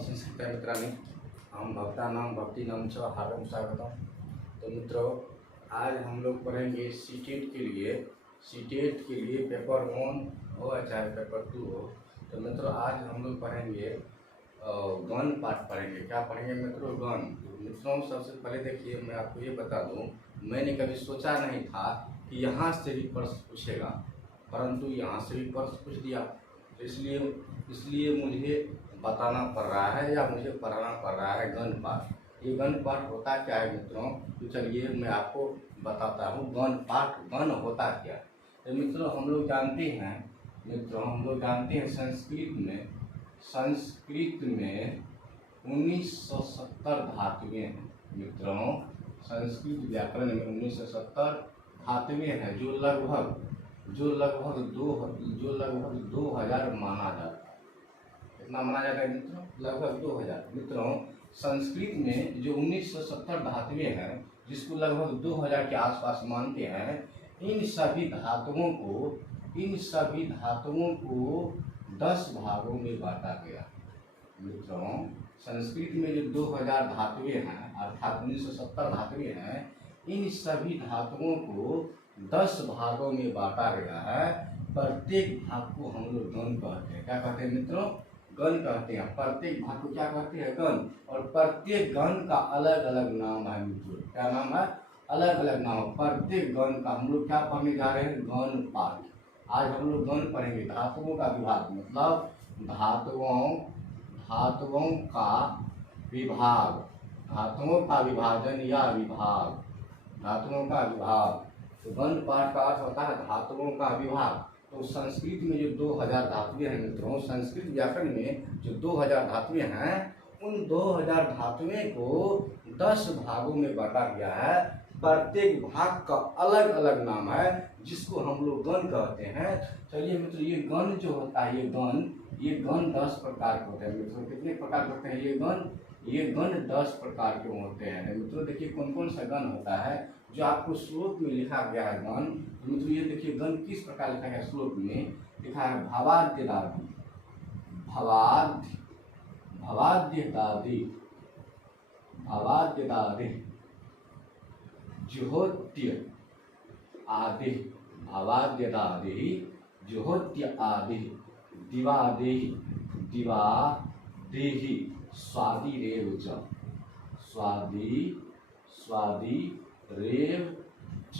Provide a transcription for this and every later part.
संस्कृत मित्रांनी हम भक्तानां भक्तिनां च हार्दं स्वागतम। तो मित्रों, आज हम लोग पढ़ेंगे सीटेट के लिए पेपर 1 हो चाहे पेपर 2 हो। तो मित्रों, आज हम लोग पढ़ेंगे गण पाठ पढ़ेंगे। क्या पढ़ेंगे मित्रों? गण। मित्रों, सबसे पहले देखिए, मैं आपको ये बता दूं, मैंने कभी सोचा नहीं था कि यहाँ से भी प्रश्न पूछेगा, परंतु यहाँ से भी प्रश्न पूछ दिया। तो इसलिए मुझे बताना पड़ रहा है या मुझे पढ़ना पड़ रहा है गण पाठ। ये गण पाठ होता क्या है मित्रों? तो चलिए मैं आपको बताता हूँ गण पाठ, गण होता क्या। तो मित्रों, हम लोग जानते हैं संस्कृत में 1970 धातुएं हैं। मित्रों, संस्कृत व्याकरण में 1970 धातुएं हैं, जो लगभग 2000 माना जाता है। कितना माना जाता है मित्रों? लगभग 2000। मित्रों, संस्कृत में जो 1970 धातुएं हैं, जिसको लगभग 2000 के आसपास मानते हैं, इन सभी धातुओं को 10 भागों में बांटा गया। मित्रों, संस्कृत में जो 2000 धातुएं हैं, अर्थात 1970 धातुएं हैं, इन सभी धातुओं को 10 भागों में बांटा गया है। प्रत्येक भाग को हम लोग गण कहते हैं। क्या कहते हैं मित्रों? गण कहते हैं। प्रत्येक भाग को क्या कहते हैं? गण। और प्रत्येक गण का अलग अलग नाम है मित्रों। क्या नाम है? अलग अलग नाम। प्रत्येक गण का हम लोग क्या पढ़ने जा रहे हैं? गण पाठ। आज हम लोग गण पढ़ेंगे। धातुओं का विभाग, मतलब धातुओं का विभाग, धातुओं का विभाजन या विभाग, धातुओं का विभाग। तो गण पाठ का अर्थ होता है धातुओं का विभाग। तो संस्कृत में जो 2000 धातुएं हैं मित्रों, संस्कृत व्याकरण में जो 2000 धातुएं हैं, उन 2000 धातुएं को 10 भागों में बांटा गया है। प्रत्येक भाग का अलग अलग नाम है, जिसको हम लोग गण कहते हैं। चलिए मित्रों, ये गण जो होता है, ये गण 10 प्रकार के होते हैं। मित्रों, कितने प्रकार के होते हैं ये गण 10 प्रकार के होते हैं। मित्रों, देखिए कौन कौन सा गण होता है जो आपको श्लोक में लिखा गया है गण। तो मित्रों, ये देखिए गण किस प्रकार लिखा है। श्लोक में लिखा है भवाद्यदादि, भवाद्यदादि, जुहोत्य आदि, भवाद्यदादि, जुहोत्य आदि, दिवादेहि, स्वादिरेव च, स्वादिरेव च,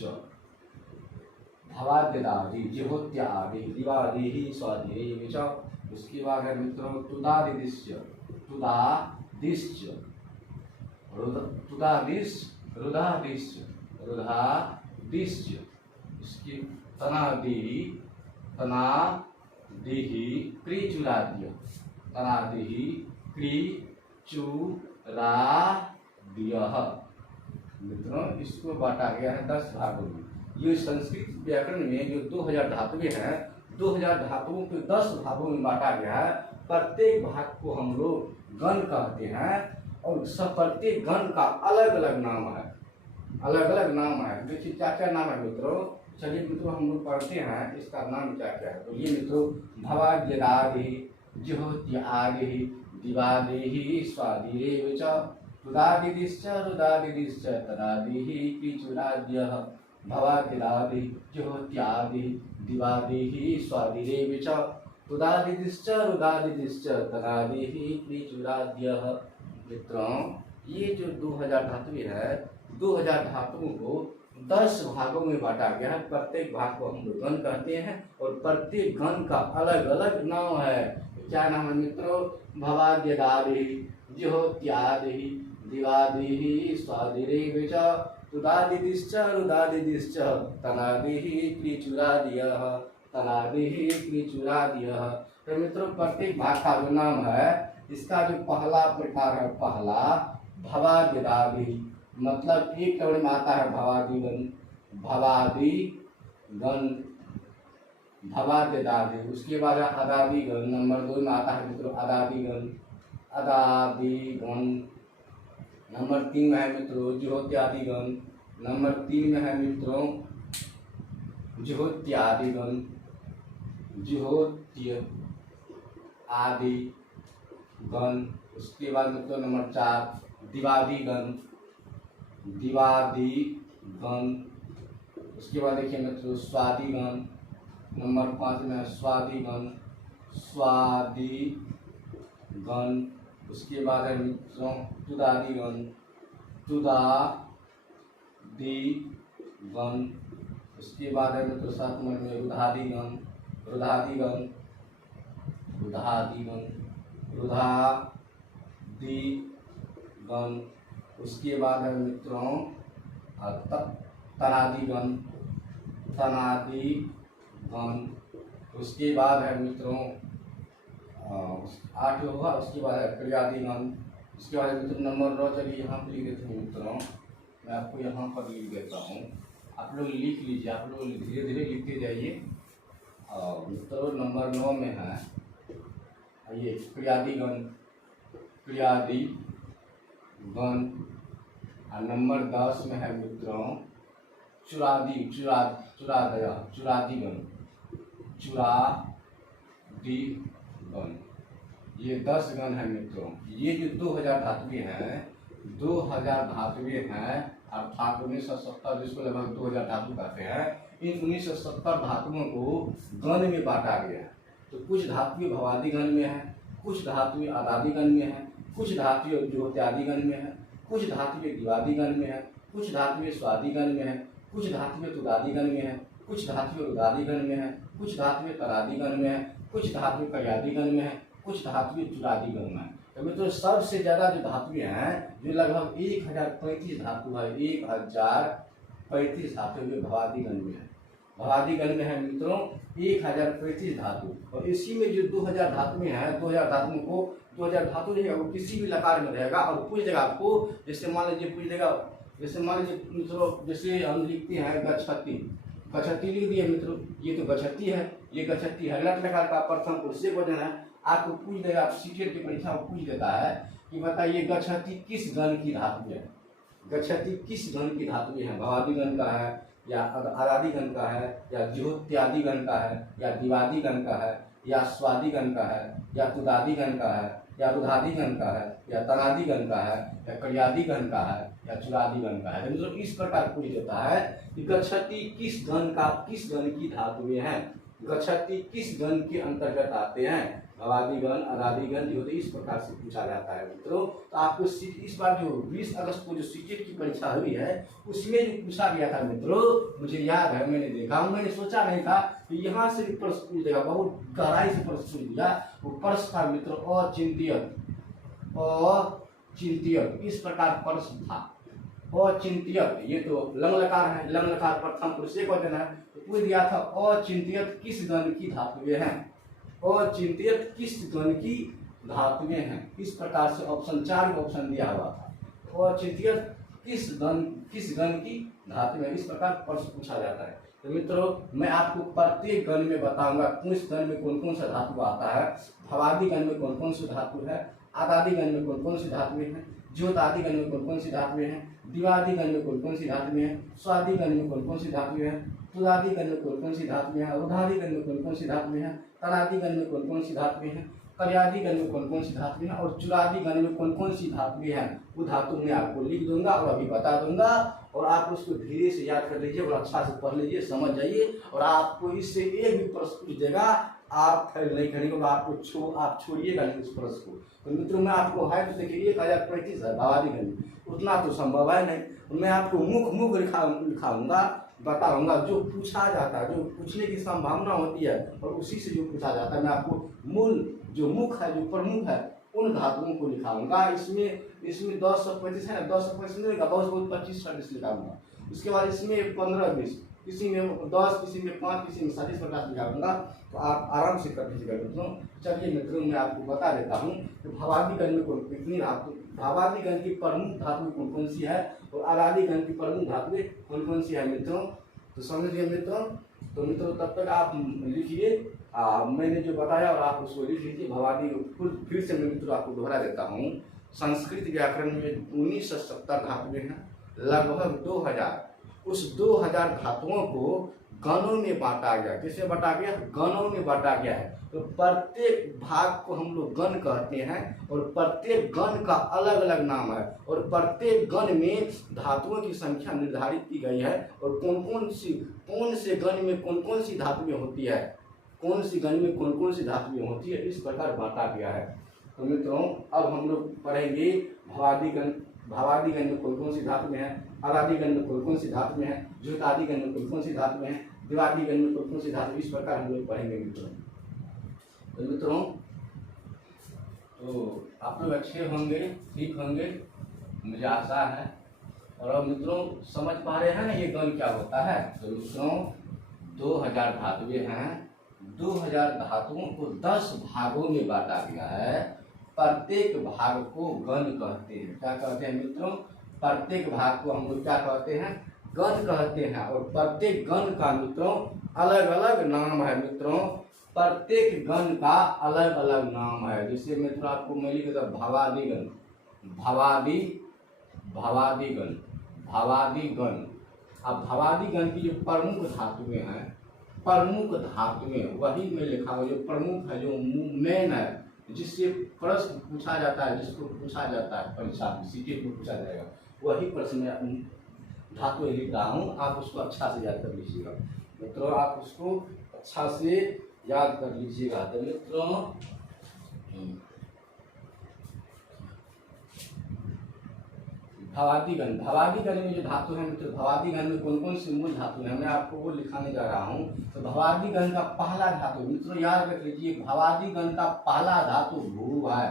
भवाद्यदादि, जुहोत्यादि, दिवादेहि, स्वादिरेव च। उसके बाद है मित्रों तुदादिश्च, रुदादिश्च, इसकी तनादिहि, कृचुराद्य, मित्रों, इसको बांटा गया है 10 भागों में। ये संस्कृत व्याकरण में जो 2000 धातुएं हैं, 2000 धातुओं को 10 भागों में बांटा गया है। प्रत्येक भाग को हम लोग गण कहते हैं, और सब प्रत्येक गण का अलग अलग नाम है, देखिए क्या क्या नाम है मित्रों। चलिए मित्रों, हम लोग पढ़ते हैं इसका नाम क्या क्या है। तो ये मित्रों भवाद्यदादि, जुहोत्यादि, दिवादेहि, स्वादिरेव च, रुदादिश्च, तनादिहि, कृचुराद्यः, भवाद्यदादि, जुहोत्यादि, दिवादेहि, स्वादिरेव च, रुदादिश्च, तनादिहि, कृचुराद्यः। मित्रों, ये जो 2000 धातुएं है, 2000 धातुओं को 10 भागों में बांटा गया है। प्रत्येक भाग को हम लोग गण कहते हैं, और प्रत्येक गण का अलग अलग नाम है। क्या नाम है मित्रों? भवाद्यदादि, जुहोत्यादि, दिवादेहि, स्वादिरेव च, रुदादिश्च, तनादिहि, कृचुराद्यः। तो मित्रों, प्रत्येक भाग का जो नाम है, इसका जो पहला प्रकार है, पहला भवाद्यदादि, मतलब एक टर्म में आता है भवाद्यदादि। उसके बाद अदादिगण, नंबर 2 में आता है मित्रों अदादिगण। नंबर 3 में है मित्रों जुहोत्यादिगण। नंबर 3 में है मित्रों जुहोत्यादिगण, जुहोत्य आदि गण। उसके बाद मित्रों नंबर 4 दिवादीगण, दिवादीगण। उसके बाद देखिए मित्रों स्वादिगण, नंबर 5 में स्वादिगण, स्वादिगण। उसके बाद है मित्रों तुदादीगण, तुदादीगण। उसके बाद है मित्रों 7 नंबर में रुधादीगण, रुधादीगण, रुधादीगण, रुधादीगण। उसके बाद है मित्रों तनादीगण, तनादीगण। उसके बाद है मित्रों 8 होगा। उसके बाद है क्रियादीगण। उसके बाद मित्रों नंबर 9 चलिए यहाँ पर लिख देते हैं मित्रों, मैं आपको यहाँ पर लिख देता हूँ, आप लोग लिख लीजिए, आप लोग धीरे धीरे लिखते जाइए। और मित्रों नंबर 9 में है ये क्रियादीगण, क्रियादीगण। और नंबर 10 में है मित्रों चुरादीगण, चुरादीगण। ये 10 गण है मित्रों। ये जो 2000 धातुएं हैं, 2000 धातुएं हैं, अर्थात 1970 जिसको लगभग 2000 धातु कहते हैं। इन 1970 धातुओं को गण में बांटा गया है। तो कुछ धातुएं भवादी गण में है, कुछ धातुएं आदादी गण में है, कुछ धातुएं ज्योत्यादि गण में है, कुछ धातुएं दिवादी गण में है, कुछ धातुएं स्वादि गण में है, कुछ धातुएं तुदादी गण में है, कुछ धातुएं रुदादी गण में है, कुछ धातुएं तरादी गण में है, कुछ धातुएं कयादी गण में है, कुछ धातुएं चुरादी गण में है। तो मित्रों सबसे ज्यादा जो धातुएं हैं, जो लगभग 1035 धातु है, 1035 धातु में भवादी गण में है। भवादी गण में है मित्रों 1035 धातु। और इसी में जो 2000 धातुएं हैं, 2000 धातुओं को 2000 धातु रहेगा वो किसी भी लकार में रहेगा। और पूछ देगा आपको, जैसे मान लीजिए पूछ देगा, जैसे मान लीजिए मित्रों, जैसे हम लिखते हैं गच्छति, गच्छति लिख दिए मित्रों, ये तो गच्छति है, ये गच्छति है, लट लकार का प्रथम पुरुष से वजन है। आपको पूछ देगा, आप सीटेट की परीक्षा में पूछ देता है कि बताइए गच्छति किस गण की धातु है, गच्छति किस गण की धातु है, भवादी गण का है या आदादी गण का है या ज्योत्यादि गण का है या दिवादी गण का है या स्वादि गण का है या तुदादी गण का है या रुधादी गण का है या तनादी गण का है या करियादी गण का है या चुरादी गण का है। तो मतलब इस प्रकार पूछ देता है कि गच्छति किस गण का, किस गण की धातुएं हैं, गच्छति किस गण के अंतर्गत आते हैं, भवादी गण, आदादी गण, जो इस प्रकार से पूछा जाता है मित्रों। तो आपको इस बार जो 20 अगस्त को जो सीटेट की परीक्षा हुई है उसमें जो पूछा गया था मित्रों, मुझे याद है, मैंने देखा, मैंने सोचा नहीं था कि यहाँ से भी प्रश्न पूछ देगा, बहुत गहराई से प्रश्न पूछ दिया। वो प्रश्न था मित्रों अचिंत्यत, अचिंत्यत, इस प्रकार प्रश्न था अचिंत्यत। ये तो लंग लकार है, लंग लकार प्रथम पुरुष एक वचन है। तो पूछ दिया था अचिंत्यत किस गण की धातुएं हैं, अचिंत्यत किस गण की धातुएं हैं। इस प्रकार से ऑप्शन 4 में ऑप्शन दिया हुआ था, अचिंत्यत किस गण की धातु है। इस प्रकार प्रश्न पूछा जाता है। तो मित्रों मैं आपको प्रत्येक गण में बताऊंगा किस गण में कौन कौन सा धातु आता है, भवादी गण में कौन कौन सी धातु है, आदादी गण में कौन कौन सी धातुएं हैं, ज्योतादि गण में कौन कौन सी धातुएं हैं, दिवादी गण में कौन कौन सी धातुएं हैं, स्वादि गण में कौन कौन सी धातुएं हैं, तुदादी गण में कौन कौन सी धातुएं हैं, रुधादी गण में कौन कौन सी धातुएं हैं, तनादी गण में कौन कौन सी धातुएं हैं, करियादी गण में कौन कौन सी धातुएं हैं और चुरादी गण में कौन कौन सी धातुएं हैं, वो धातु मैं आपको लिख दूंगा और अभी बता दूंगा। और आप उसको धीरे से याद कर लीजिए और अच्छा से पढ़ लीजिए, समझ जाइए। और आपको इससे एक भी प्रश्न पूछ देगा, आप फेल नहीं करेंगे, आपको आप छोड़िएगा नहीं उस प्रश्न को। तो मित्रों मैं आपको है तो देखिए 1035 है भवादी गण, उतना तो संभव है नहीं। मैं आपको मुख लिखाऊंगा, बताऊंगा जो पूछा जाता है, जो पूछने की संभावना होती है और उसी से जो पूछा जाता है। मैं आपको मूल जो मुख है, जो प्रमुख है, उन धातुओं को लिखाऊंगा। इसमें 1035 है, 1035 नहीं बहुत 25-26 लिखाऊंगा। उसके बाद इसमें 15-20, किसी में 10, किसी में 5, किसी में 7 प्रकार लिखाऊंगा। तो आप आराम से कर लीजिएगा मित्रों। चलिए मित्रों मैं आपको बता देता हूँ कि भवादी गण में कौन कितनी धातु, भवादी गण की प्रमुख धातु कौन कौन सी है और आदादी गण की प्रमुख धातुएं कौन कौन सी है मित्रों। तो समझिए मित्रों। तो मित्रों तब तक आप लिखिए, मैंने जो बताया और आप उसको लिख लीजिए। भवादी फिर से मैं मित्रों आपको दोहरा देता हूँ। संस्कृत व्याकरण में 1970 धातुएं हैं, लगभग 2000। उस 2000 धातुओं को गणों में बांटा गया। किससे बांटा गया? गणों में बांटा गया है। तो प्रत्येक भाग को हम लोग गण कहते हैं और प्रत्येक गण का अलग अलग नाम है और प्रत्येक गण में धातुओं की संख्या निर्धारित की गई है और कौन से गण में कौन सी धातुएं होती है, कौन सी गण में कौन सी धातुएं होती है, इस प्रकार बांटा गया है। तो मित्रों अब हम लोग पढ़ेंगे भवादी गण। भवादी गण में कौन सी धातुएं हैं, अरादी गण में कौन सी धातुएं हैं, द्वितादी गण में कौन सी धातुएं हैं, द्विवादी गण में कौन सी धातु, इस प्रकार हम लोग पढ़ेंगे मित्रों। तो मित्रों तो आप लोग अच्छे होंगे, ठीक होंगे, मुझे आशा है। और अब मित्रों समझ पा रहे हैं ना ये गण क्या होता है? तो मित्रों 2000 धातुएं हैं। 2000 धातुओं को 10 भागों में बांटा गया है। प्रत्येक भाग को गण कहते हैं। क्या कहते हैं मित्रों? प्रत्येक भाग को हम लोग क्या कहते हैं? गण कहते हैं। और प्रत्येक गण का मित्रों अलग अलग नाम है। मित्रों प्रत्येक गण का अलग अलग नाम है। जैसे मित्रों आपको मैं लिख देता भवादी गण, भवादी गण, भवादी गण। अब भवादी गण की जो प्रमुख धातुएं हैं, प्रमुख धातुएं वही में लिखा हुआ, जो प्रमुख है, जो मेन है, जिससे प्रश्न पूछा जाता है, जिसको पूछा जाता है परीक्षा में, सीटी को पूछा जाएगा, वही प्रश्न में धातुएं लिख रहा हूँ। आप उसको अच्छा से याद कर लीजिएगा मित्रों, आप उसको अच्छा से याद कर लीजिएगा। तो मित्रों भवादी गण, भवादी गण में जो धातु है मित्रों, भवादी गण में कौन सी मूल धातु है, मैं आपको वो लिखाने जा रहा हूँ। तो भवादी गण का पहला धातु मित्रों याद रख लीजिए, भवादी गण का पहला धातु भू है।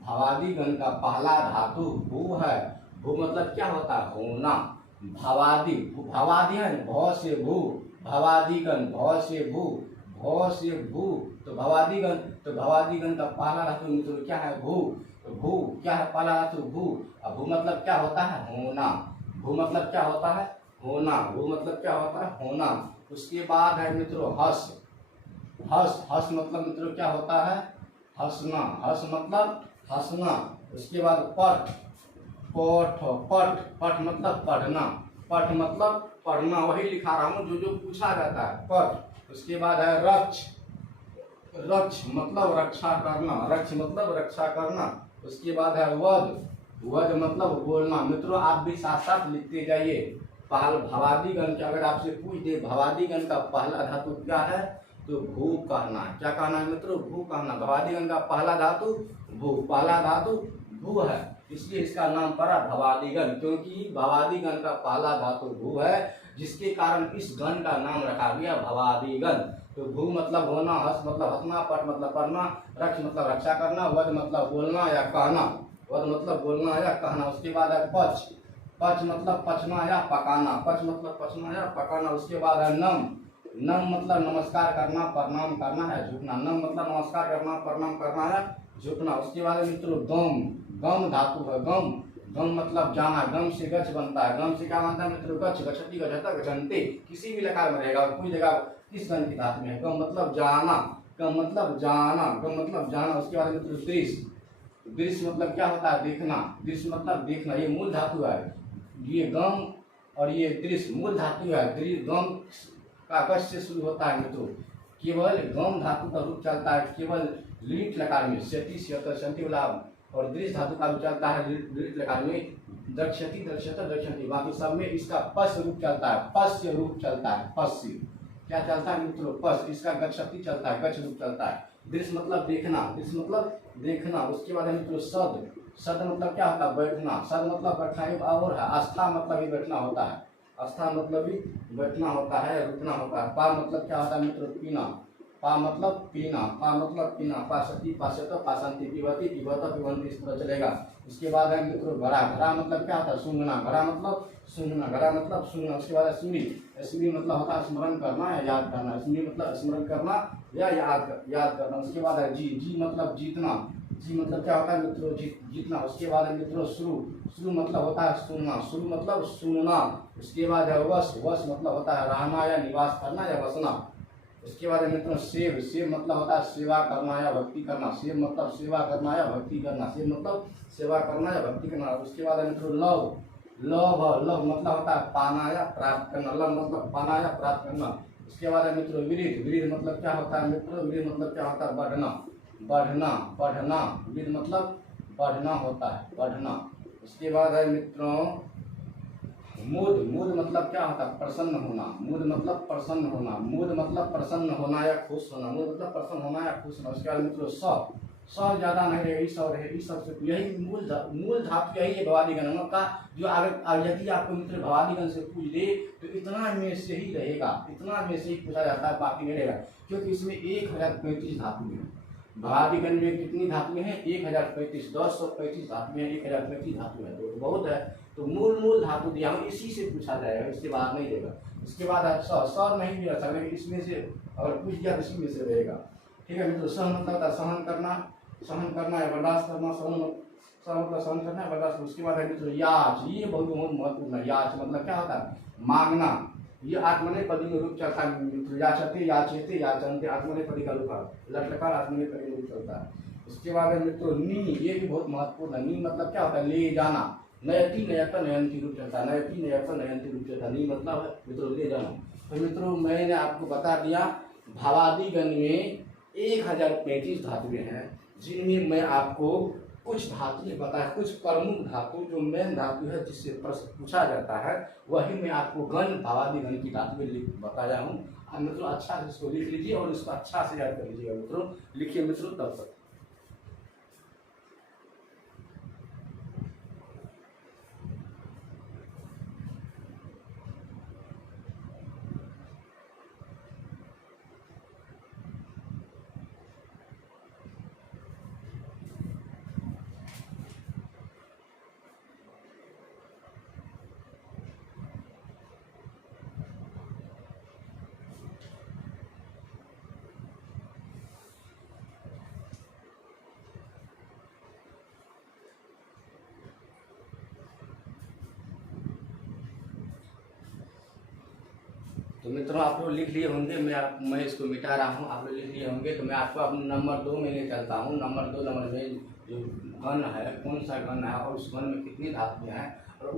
भवादी गण का पहला धातु भू है। भू मतलब क्या होता है? होना। भवादी, भवादी है भौ से भू, भवादी गण भौ से भू, भौ से भू, तो भवादी गण। तो भवादी गण का पहला धातु मित्रों क्या है? भू। तो भू क्या है? पहला धातु भू। अब भू मतलब क्या होता है? होना। भू मतलब क्या होता है? होना। भू मतलब क्या होता है? होना। उसके बाद है मित्रों हस। हस, हस मतलब मित्रों क्या होता है? हंसना। हस मतलब हंसना। उसके बाद पठ, पठ, पठ, पठ मतलब पढ़ना। पठ मतलब पढ़ना, वही लिखा रहा हूँ जो पूछा जाता है, पठ। उसके बाद है रक्ष, रक्ष मतलब रक्षा करना, रक्ष मतलब रक्षा करना। उसके बाद है वध, वध मतलब बोलना। मित्रों आप भी साथ साथ लिखते जाइए। पहल भवादी गण के अगर आपसे पूछ दे भवादी गण का पहला धातु क्या है, तो भू कहना। क्या कहना है मित्रों? भू कहना। भवादी गण का पहला धातु भू, पहला धातु भू है, इसलिए इसका नाम पड़ा भवादी गण, क्योंकि भवादी गण का पहला धातु भू है, जिसके कारण इस गण का नाम रखा गया भवादी गण। तो भू मतलब होना, हस मतलब हंसना, पट मतलब पढ़ना, रक्ष मतलब रक्षा करना, वध मतलब बोलना या कहना, वध मतलब बोलना या कहना। उसके बाद है पच, पच मतलब पचना या पकाना, पच मतलब पचना या पकाना। उसके बाद है नम, नम मतलब नमस्कार करना, प्रणाम करना है, झुकना। नम मतलब नमस्कार करना, प्रणाम करना है, झुकना। उसके बाद मित्रों गम, गम धातु है, गम, गम मतलब जाना। गम से गच बनता है। गम से क्या बनता है मित्रों? गच, गच्छति, गच्छता, गच्छन्ते, किसी भी लकार में रहेगा। कोई जगह किस गण की धातु में है? गम मतलब जाना, गम मतलब जाना, गम मतलब जाना। उसके बाद मित्रों दृश्य, दृश्य मतलब क्या होता है? देखना। दृश्य मतलब देखना, ये मूल धातु है। ये गम और ये दृश्य मूल धातु है। गम का गच से शुरू होता है मित्रों। केवल गम धातु का रूप चलता है केवल लिट लकार में, शति, श्यत, शंति वाला। और दृश्य धातु का रूप चलता है लिट लकार में, दक्षति, दक्षत, दक्षति। बाकी सब में इसका पस रूप चलता है, पस्य रूप चलता है। पस्य क्या चलता है मित्रों? पस। इसका गच्छति चलता है, गच्छ रूप चलता है। दृश्य मतलब देखना, दृश्य मतलब देखना। उसके बाद है मित्रों सद, सद मतलब क्या होता है? बैठना। सद मतलब बैठना एक और है। आस्था मतलब भी बैठना होता है, आस्था मतलब भी बैठना होता है, रुकना होता है। पा मतलब क्या होता है मित्रों? पीना। पा मतलब पीना, पा मतलब पीना। पासती, पासत, पासंती, पिबती, पिबत, पिबंती, इस तरह चलेगा। उसके बाद है मित्रों घड़ा, घड़ा मतलब क्या होता है? सूंघना। घड़ा मतलब सूंघना, घड़ा मतलब सूंघना। उसके बाद है स्मृति, स्मृति मतलब होता है स्मरण करना या याद करना। स्मृति मतलब स्मरण करना या याद करना। उसके बाद है जी, जी मतलब जीतना। जी मतलब क्या होता है मित्रों? जीतना। उसके बाद है मित्रों श्रु, श्रु मतलब होता है सुनना, श्रु मतलब सुनना। उसके बाद है वश, वश मतलब होता है रहना या निवास करना या बसना। उसके बाद है मित्रों सेव, सेव मतलब होता है सेवा करना या भक्ति करना। सेव मतलब सेवा करना या भक्ति करना, सेव मतलब सेवा करना या भक्ति करना। उसके बाद है मित्रों लव, लव, लव मतलब होता है पाना या प्राप्त करना, लव मतलब पाना या प्राप्त करना। इसके बाद है मित्रों विरिध, विरिध मतलब क्या होता है मित्रों, विरिध मतलब क्या होता है बढ़ना, बढ़ना, बढ़ना, विरिध मतलब बढ़ना होता है, बढ़ना। इसके बाद है मित्रों मूड, मूड मतलब क्या होता है प्रसन्न होना, मूड मतलब प्रसन्न होना, मूड मतलब प्रसन्न होना या खुश होना, मूड मतलब प्रसन्न होना या खुश होना। उसके बाद मित्रों स ज्यादा नहीं रहेगा, इस और है, इस सबसे यही मूल धातु यही है भवादी गण का। जो अगर यदि आपको मित्र भवादी गण से पूछ दे तो इतना में से ही रहेगा, इतना में से ही पूछा जाता है, बाकी नहीं रहेगा, क्योंकि इसमें 1035 धातु है। भवादी गण में कितनी धातुएं हैं 1035, 1035 धातु है, 1035 धातु है, तो बहुत है। तो मूल धातु दिया हूँ, इसी से पूछा जाएगा, इसके बाद नहीं देगा। इसके बाद स नहीं भी रह सकता, इसमें से अगर पूछ दिया तो इसी में से रहेगा। ठीक है मित्रों, सह मतलब होता है सहन करना, सहन करना है बर्दाश्त करना, सहन मतलब सहन करना है बर्दाश्त। उसके बाद है मित्रों याच, ये बहुत महत्वपूर्ण है। याच मतलब क्या होता है मांगना, ये आत्मनेपदी में रूप चलता है मित्रों, याचते याचेते याचनते, आत्मनेपदी का रूप लटलकार आत्मनेपदी में रूप चलता है। इसके बाद है मित्रों नी, ये भी बहुत महत्वपूर्ण है। नी मतलब क्या होता है ले जाना, नयति नयत नयंती रूप चलता है, नयति नयत नयंती रूप चलता है। नी मतलब है मित्रों ले जाना। तो मित्रों मैंने आपको बता दिया भवादी गण में 1035 धातुएं हैं, जिनमें मैं आपको कुछ धातुएं बताया, कुछ प्रमुख धातु जो मेन धातु है जिससे प्रश्न पूछा जाता है, वही मैं आपको गण भवादी गण की धातुएं बताया हूँ। अब मित्रों अच्छा से इसको लिख लीजिए और इसको अच्छा से याद कर लीजिएगा मित्रों। लिखिए मित्रों तब तक। तो मित्रों आप लोग लिख लिए होंगे, मैं इसको मिटा रहा हूँ, आप लोग लिख लिए होंगे। तो मैं आपको अपने नंबर 2 में ले चलता हूँ। नंबर 2 नंबर में जो गण है, कौन सा गण है और उस गण में कितनी धातुएं हैं, और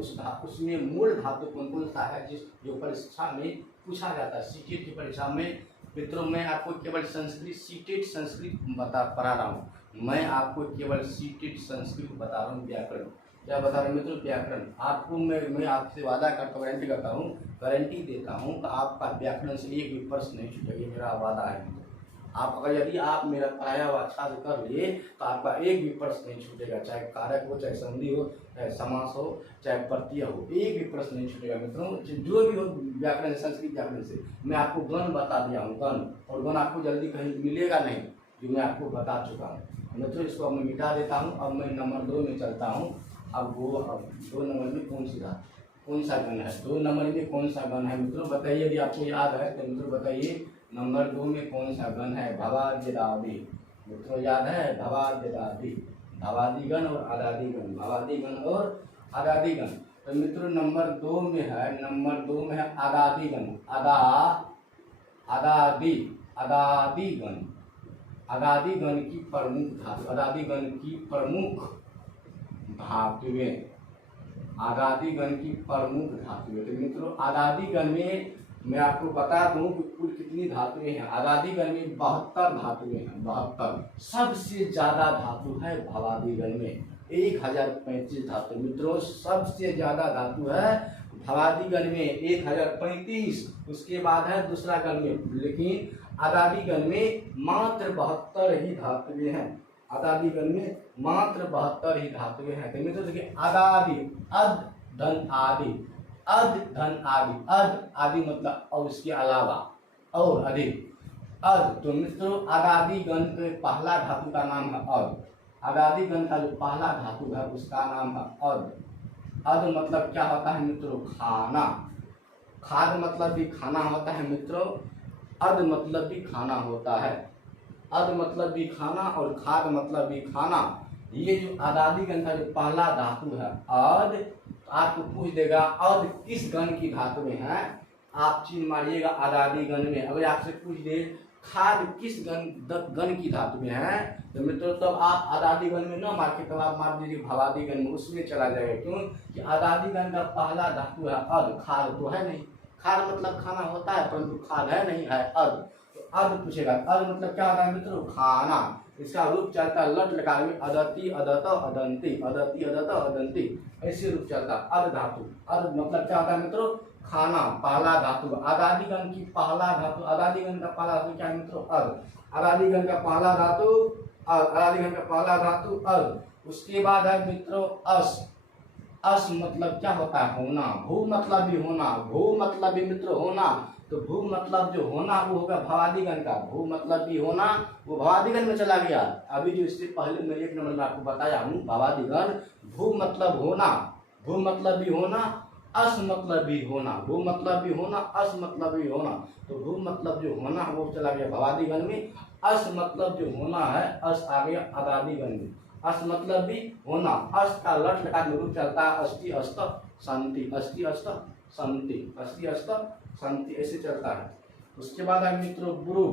उसमें मूल धातु कौन कौन सा है जो परीक्षा में पूछा जाता है, सीटेट की परीक्षा में। मित्रों मैं आपको केवल संस्कृत सीटेट संस्कृत पढ़ा रहा हूँ, मैं आपको केवल सीटेट संस्कृत बता रहा हूँ, व्याकरण क्या बता रहे मित्रों, व्याकरण। आपको मैं आपसे वादा करता हूँ, गारंटी करता हूँ, गारंटी देता हूँ कि आपका व्याकरण से एक भी प्रश्न नहीं छूटेगा, ये मेरा वादा है। आप अगर यदि आप मेरा पढ़ाया हुआ अच्छा से कर लिए तो आपका एक भी प्रश्न नहीं छूटेगा, चाहे कारक हो, चाहे संधि हो, चाहे समास हो, चाहे प्रत्यय हो, एक भी प्रश्न नहीं छूटेगा मित्रों। जो भी हो व्याकरण संस्कृत व्याकरण से मैं आपको गण बता दिया हूँ, गण, और गण आपको जल्दी कहीं मिलेगा नहीं, जो मैं आपको बता चुका हूँ मित्रों। इसको अब मैं मिटा देता हूँ। अब मैं नंबर 2 में चलता हूँ। अब 2 नंबर में कौन सी धातु, कौन सा गण है, 2 नंबर में कौन सा गण है मित्रों बताइए, यदि आपको याद है तो मित्रों बताइए नंबर 2 में कौन सा गण है। भवाद्यदादि मित्रों याद है, भवाद्यदादि, भवादी गण और आदादी गण, भवादी गण और आदादी गण। तो मित्रों नंबर 2 में है, नंबर 2 में है आदादी गण, आदादी आदादी गण, आदादी गण की प्रमुख धातु, आदादी गण की प्रमुख धातुएं, आदादी गण की प्रमुख धातुएं। तो मित्रों आदादी गण में मैं आपको बता दूं कि कुल कितनी धातुएं हैं। आदादी गण में 72 धातुएं हैं, 72। सबसे ज्यादा धातु है भवादी गण में 1035 धातु। मित्रों सबसे ज्यादा धातु है भवादी गण में 1035, उसके बाद है दूसरा गण में, लेकिन आदादी गण में मात्र 72 ही धातुएं हैं। आदादी गण में मात्र 72 ही धातुएं हैं। तो मित्रों देखिए आदादी, अद धन आदि, अद धन आदि, अद आदि मतलब और इसके अलावा और अधिक, अद। तो मित्रों आदादी गण के पहला धातु का नाम है अद, आदादी गण का जो पहला धातु है उसका नाम है अद। अद मतलब क्या होता है मित्रों, खाना, खाद मतलब भी खाना होता है मित्रों, अद मतलब भी खाना होता है, अद मतलब भी खाना और खाद मतलब भी खाना। ये जो आदादी गण का जो पहला धातु है अद, आपको पूछ देगा अद किस गण की धातु में है, आप चिन्ह मारिएगा आदादी गण में। अगर आपसे पूछ दे खाद किस गण की धातु में है, तो मित्रों तब आप आदादी गण में न मार के तब आप मार दीजिए भवादी गण में, उसमें चला जाएगा। क्यों कि आदादी गण का पहला धातु है अद, खाद तो है नहीं, खाद मतलब खाना होता है परंतु खाद है नहीं, है अद। तो अद पूछेगा, अद मतलब क्या होता है मित्रों, खाना। इसका रूप चलता है लट लगा में अदति अदत अदंती, अदति अदत अदंती, ऐसे रूप चलता है अद धातु। अद मतलब क्या होता है मित्रों, खाना, पहला धातु। आदादिगण की पहला धातु, आदादिगण का पहला धातु क्या है मित्रों, अद। आदादिगण का पहला धातु आदादिगण का पहला धातु अद। उसके बाद है मित्रों अस। अस मतलब क्या होता है, होना। भू मतलब भी होना, भू मतलब भी मित्रों होना। तो भू मतलब जो होना वो होगा भवादिगण का, भू मतलब भी होना वो भवादिगण में चला गया। अभी जो इससे पहले मैं 1 नंबर में आपको बताया हूँ भवादिगण, भू मतलब होना, भू मतलब भी होना, अस मतलब भी होना, भू मतलब भी होना, अस मतलब भी होना। तो भू मतलब जो होना वो चला गया भवादिगण में, अस मतलब जो होना है अस आ गया आदादिगण में। अस मतलब भी होना, अस का लट लकार में रूप चलता है अष्टि अष्ट शांति, अष्टि अष्ट शांति, अष्टि अष्ट शांति, ऐसे चलता है। उसके बाद है मित्रों ब्रू।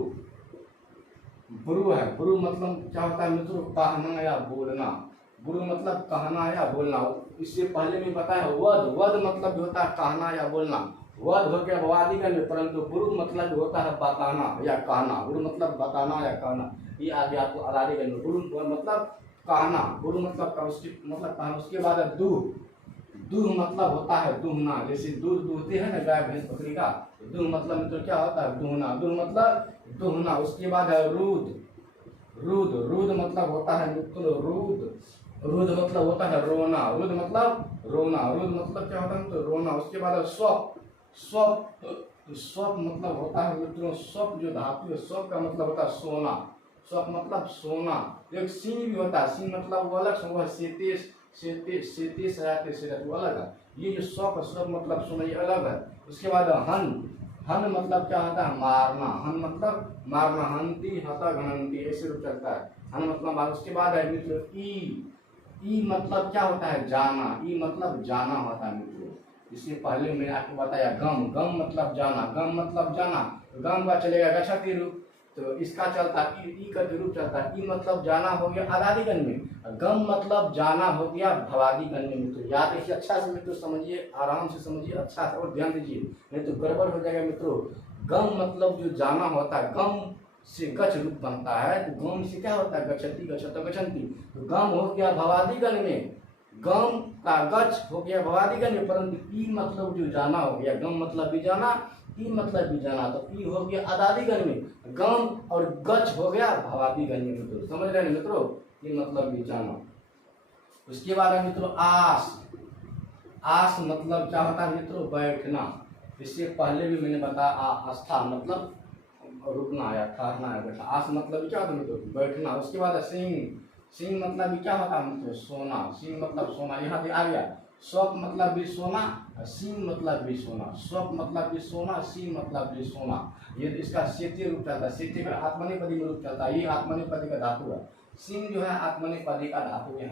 ब्रू है, ब्रू मतलब क्या होता है मित्रों, कहना या बोलना। ब्रू मतलब कहना या बोलना। इससे पहले में बताया वध, वध मतलब होता है कहना या बोलना। वध हो गया भवादिगण में, परंतु ब्रू मतलब होता है बताना या कहना। ब्रू मतलब बताना या कहना, ये आ गया आपको आदादिगण में। ब्रू मतलब कहना, ब्रू मतलब कहना। उसके बाद है दूह। दूह मतलब होता है दूहना, जैसे दूध दूहते हैं ना गाय भैंस बकरी का, दूह मतलब मित्रों क्या होता है, दूहना। दूह मतलब दूहना। उसके बाद है रूद। रूद, रूद मतलब होता है मित्रों रूद, रूद मतलब होता है रोना, रूद मतलब रोना, रूद मतलब क्या होता है मित्रों रोना। उसके बाद है स्वप। स्वप, स्वप मतलब होता है मित्रों, स्वप जो धातु है स्वप का मतलब होता है सोना, स्वप मतलब सोना। एक सिंह भी होता है, सिंह मतलब वो अलग से, सेते सेते सेते सयाते सेरत वो अलग है। ये जो स्वप, स्वप मतलब सोना, ये अलग है। उसके बाद हन। हन मतलब क्या होता है, मारना, हन मतलब मारना, हंती हता घनंती, ऐसे रूप चलता है हन मतलब मारना। उसके बाद है मित्रों ई। ई मतलब क्या होता है, जाना, ई मतलब जाना होता है मित्रों। इससे पहले मैंने आपको बताया गम, गम मतलब जाना, गम मतलब जाना। गम का चलेगा गच्छति रूप, तो इसका चलता है ई का जो रूप चलता है। ई मतलब जाना हो गया आदादिगण में, गम मतलब जाना हो गया भवादिगण में। मित्रों याद रखिए, अच्छा से मित्रों समझिए, आराम से समझिए, अच्छा से और ध्यान दीजिए, नहीं तो गड़बड़ हो जाएगा मित्रों। गम मतलब जो जाना होता है, गम से गच रूप बनता है, तो गम से क्या होता है, गच्छति गच्छत गच्छन्ति। तो गम हो गया भवादिगण में, गम का गच हो गया भवादिगण में, परंतु ई मतलब जो जाना हो गया, गम मतलब भी जाना, ई मतलब भी जाना, तो ई हो गया आदादिगण में, गम और गच हो गया भवादिगण में। मित्रों समझ रहे हैं मित्रों, ई मतलब भी जाना। उसके बाद है मित्रों आस। आस मतलब क्या होता है मित्रों, बैठना। इससे पहले भी मैंने बताया आस्था मतलब रुकना या ठहरना या बैठना। आस मतलब क्या होता है मित्रों, बैठना। उसके बाद है सिंह। सिंह मतलब भी क्या होता है मित्रों, सोना, सिंह मतलब सोना, यहाँ पे आ गया। स्वप मतलब भी सोना, सिंह मतलब भी सोना, स्वप मतलब भी सोना, सिंह मतलब भी सोना। ये इसका सेते रूप चलता है, सेते का आत्मनेपदी में रूप चलता है, ये आत्मनेपदी का धातु है। सिंह जो है आत्मनेपदी का धातु है,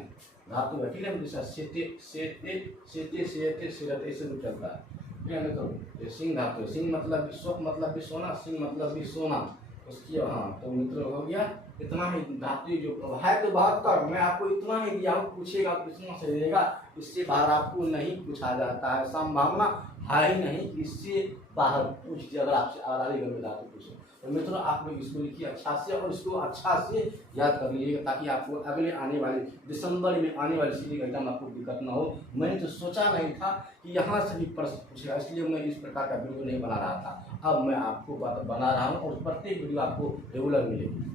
धातु है, ठीक है। जैसा सेते सेते सेते सेते सिरत, ऐसे रूप चलता है, ठीक है मित्रों। सिंह धातु, सिंह मतलब स्वप मतलब भी सोना, सिंह मतलब भी सोना। उसकी हाँ, तो मित्रों हो गया इतना ही धातु जो है। तो बात कर, मैं आपको इतना ही दिया हूँ, पूछेगा कितना सही रहेगा, इससे बाहर आपको नहीं पूछा जाता है, संभावना है ही नहीं इससे बाहर पूछ दिया अगर आपसे आदादिगण में धातु पूछे। तो मित्रों आप लोग इसको लिखिए अच्छा से, और इसको अच्छा से याद कर लीजिएगा, ताकि आपको अगले आने वाले दिसंबर में आने वाले सीधी एग्जाम आपको दिक्कत ना हो। मैंने तो सोचा नहीं था कि यहाँ से भी प्रश्न पूछेगा, इसलिए मैं इस प्रकार का वीडियो नहीं बना रहा था। अब मैं आपको बना रहा हूँ, और प्रत्येक वीडियो आपको रेगुलर मिलेगी।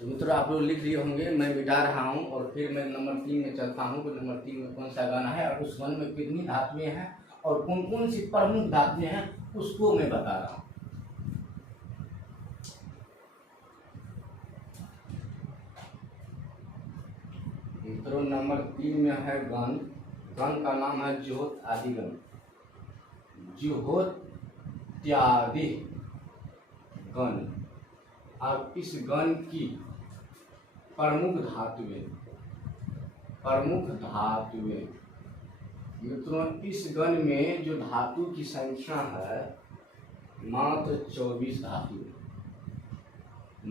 तो मित्रों आप लोग लिख लिए होंगे, मैं मिटा रहा हूँ, और फिर मैं नंबर 3 में चलता हूँ। तो नंबर 3 में कौन सा गाना है, और उस वन में कितनी धातुएं हैं, और कौन कौन सी प्रमुख धातुएं हैं, उसको मैं बता रहा हूँ। तो मित्रों नंबर 3 में है गण। गण का नाम है ज्योत आदि गण। ज्योत्यादि गण। अब इस गण की प्रमुख धातुएं मित्रों, इस गण में जो धातु की संख्या है मात्र 24 धातु है।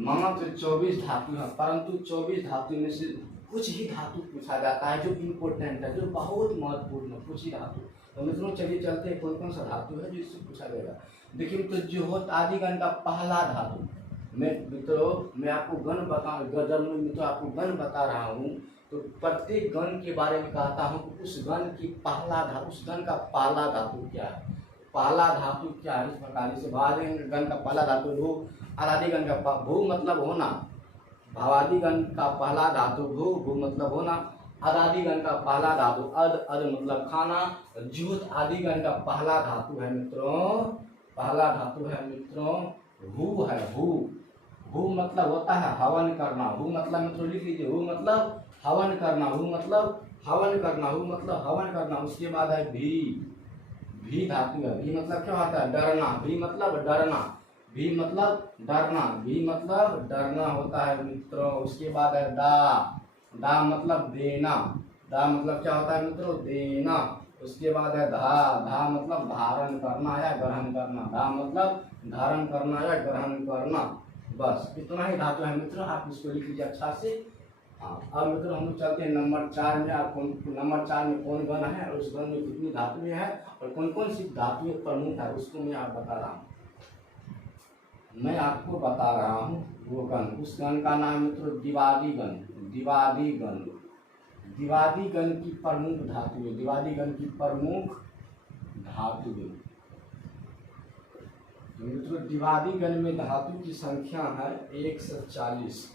मात्र 24 धातु है, परंतु 24 धातु में से कुछ ही धातु पूछा जाता है जो इम्पोर्टेंट है, जो बहुत महत्वपूर्ण है, कुछ ही धातु। तो मित्रों चलिए चलते हैं कौन कौन सा धातु है जो इससे पूछा जाएगा। देखिए मित्रों, ज्योत आदि गण का पहला धातु, मैं आपको गण बता रहा हूँ तो प्रत्येक गण के बारे में कहता हूँ कि उस गण का पहला धातु क्या है। पहला धातु क्या है, इस प्रकार से भवादी गण का पहला धातु भू, आदि गण का भू मतलब होना, भवादी गण का पहला धातु भू मतलब होना, आदि गण का पहला धातु अद मतलब खाना। ज्योत आदि गण का पहला धातु है मित्रों हु है। हु मतलब होता है हवन करना। हु मतलब मित्रों लिख लीजिए, हु मतलब हवन करना। उसके बाद है भी धातु है। भी मतलब क्या होता है, डरना। भी मतलब डरना होता है मित्रों। उसके बाद है दा मतलब देना। दा मतलब क्या होता है मित्रों, देना। उसके बाद है धा मतलब धारण करना या ग्रहण करना। धा मतलब धारण करना या ग्रहण करना। बस इतना ही धातु है मित्रों, आप इसको लिख लीजिए अच्छा से। हाँ, अब मित्रों हम लोग चलते हैं नंबर 4 में। आपको नंबर 4 में कौन गण है और उस गण में कितनी धातुएं हैं और कौन कौन सी धातुएं प्रमुख है उसको मैं आपको बता रहा हूँ। वो गण, उस गण का नाम मित्रों दिवादी गण की प्रमुख धातुएं। मित्रों दिवादी गण में धातु की संख्या है 140